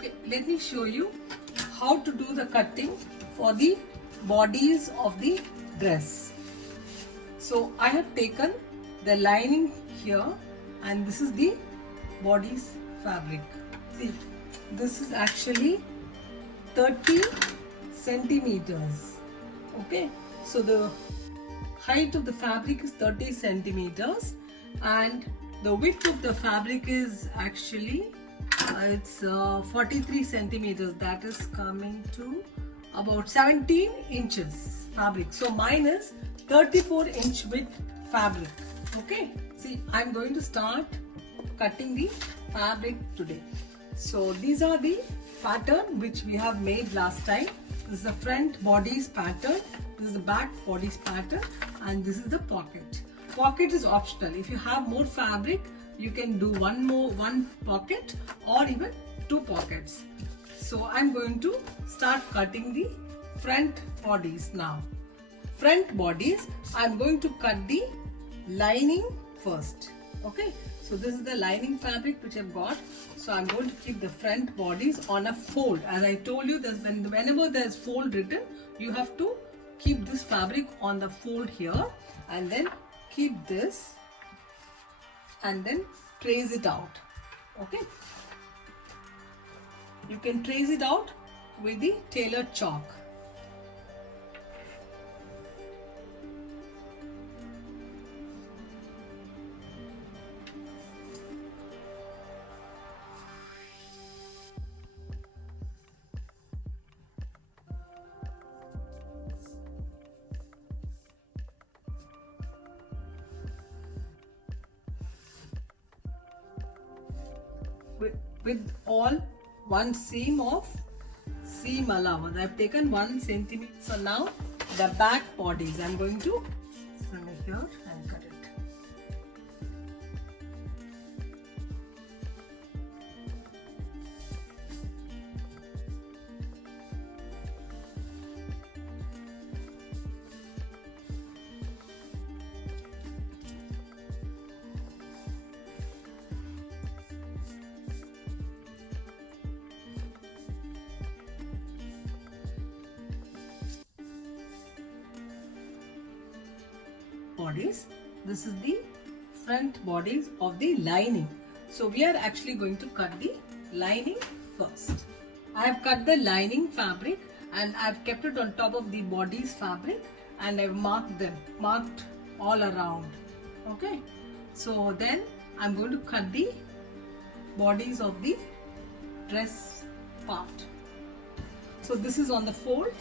Okay, let me show you how to do the cutting for the bodies of the dress. So I have taken the lining here and this is the bodice fabric. See, this is actually 30 centimeters. Okay, so the height of the fabric is 30 centimeters and the width of the fabric is actually it's 43 centimeters. That is coming to about 17 inches fabric. So mine is 34-inch width fabric. Okay, see, I'm going to start cutting the fabric today. So these are the pattern which we have made last time. This is the front bodice pattern, this is the back bodice pattern, and this is the pocket. Pocket is optional. If you have more fabric, you can do one pocket or even 2 pockets. So I'm going to start cutting the front bodies now. Front bodies, I'm going to cut the lining first. Okay, so this is the lining fabric which I've got. So I'm going to keep the front bodies on a fold. As I told you, whenever there's fold written, you have to keep this fabric on the fold here and then keep this and then trace it out. Okay, you can trace it out with the tailor chalk. With all one seam of seam allowance. I've taken 1 centimeter. So now the back bodies, I'm going to come here and cut it. Bodies. This is the front bodies of the lining. So we are actually going to cut the lining first. I have cut the lining fabric and I have kept it on top of the bodies fabric and I have marked all around. Okay, so then I'm going to cut the bodies of the dress part. So this is on the fold.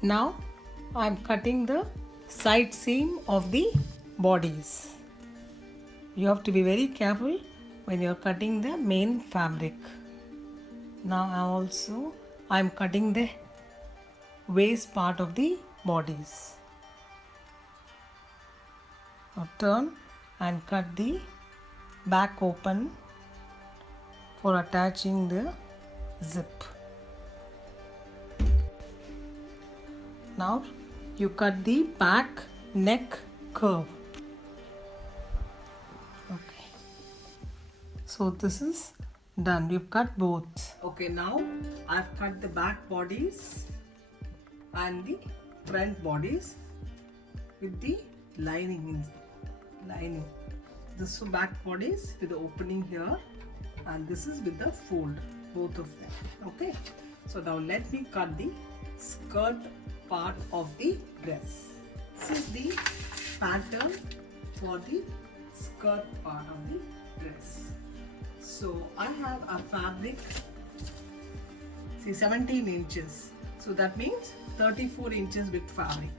Now I am cutting the side seam of the bodies. You have to be very careful when you are cutting the main fabric. Now I am cutting the waist part of the bodies. Now turn and cut the back open for attaching the zip. Now you cut the back neck curve. Okay, so this is done. We've cut both. Okay, now I've cut the back bodies and the front bodies with the lining. This is back bodies with the opening here and this is with the fold, both of them. Okay, so now let me cut the skirt part of the dress. This is the pattern for the skirt part of the dress. So I have a fabric, see 17 inches. So that means 34 inches with fabric.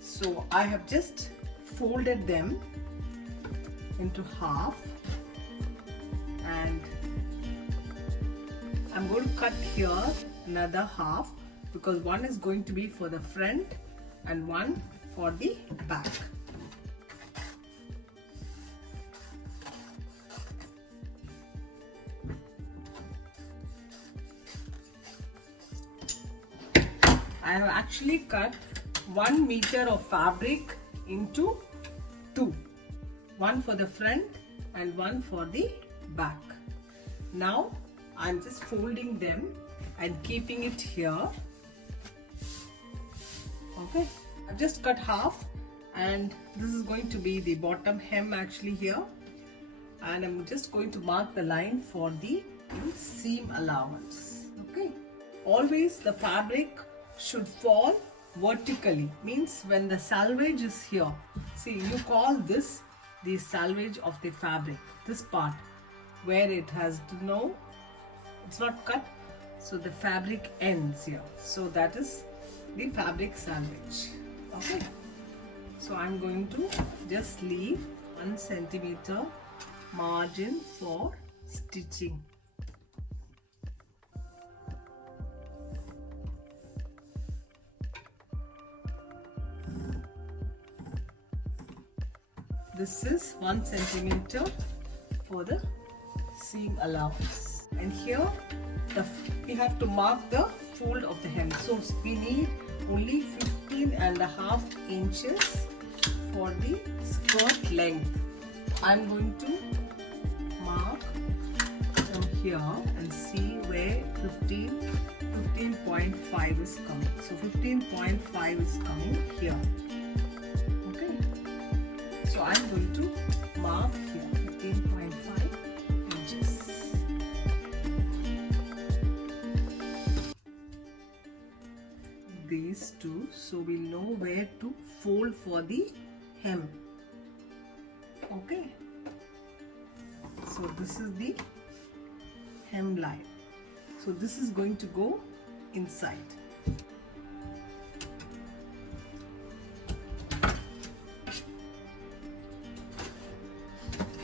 So I have just folded them into half, and I'm going to cut here another half, because one is going to be for the front and one for the back. I have actually cut 1 meter of fabric into two, one for the front and one for the back. Now I'm just folding them and keeping it here. Okay, I've just cut half, and this is going to be the bottom hem actually here, and I'm just going to mark the line for the seam allowance. Okay, always the fabric should fall vertically, means when the selvage is here, see, you call this the selvage of the fabric, this part where it has no, it's not cut, so the fabric ends here, so that is the fabric selvage. Okay, so I'm going to just leave 1 centimeter margin for stitching. This is 1 centimeter for the seam allowance, and here we have to mark the fold of the hem. So we need only 15.5 inches for the skirt length. I'm going to mark from here and see where 15.5 is coming. So 15.5 is coming here. So I'm going to mark here 15.5 inches. These two, so we'll know where to fold for the hem. Okay, so this is the hem line. So this is going to go inside.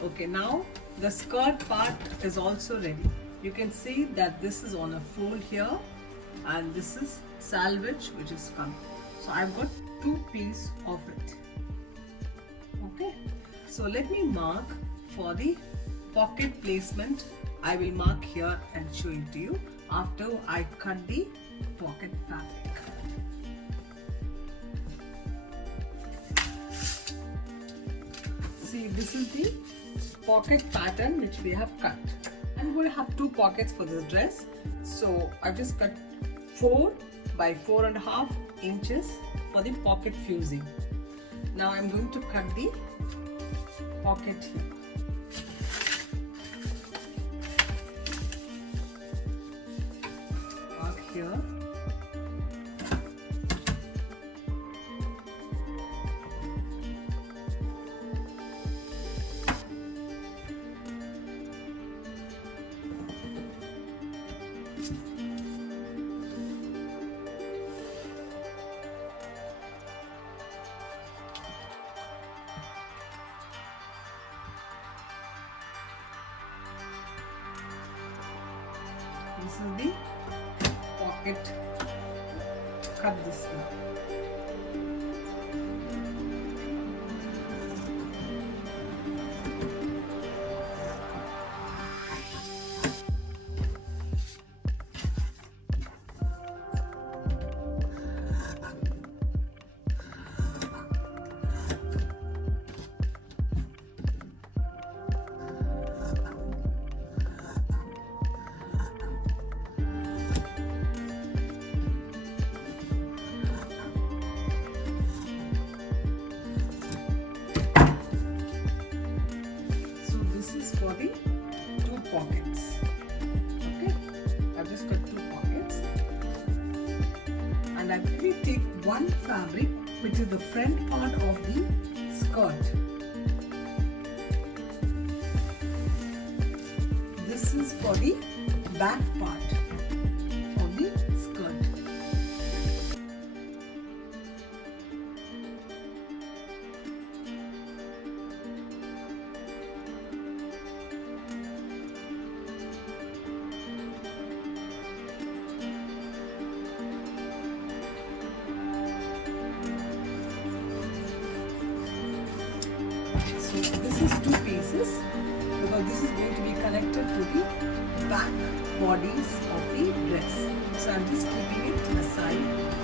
Okay, now the skirt part is also ready. You can see that this is on a fold here, and this is selvage which is coming. So I've got 2 pieces of it. Okay, so let me mark for the pocket placement. I will mark here and show it to you after I cut the pocket fabric. See, this is the pocket pattern which we have cut. I'm going to have 2 pockets for this dress, so I've just cut 4 by 4.5 inches for the pocket fusing. Now I'm going to cut the pocket here. Mark here. This is the pocket. Cut this now. For the 2 pockets. Okay, I've just cut 2 pockets, and I will take one fabric which is the front part of the skirt. this is for the back part of the skirt. So this is two pieces because this is going to be connected to the back bodies of the dress. So I'm just keeping it aside.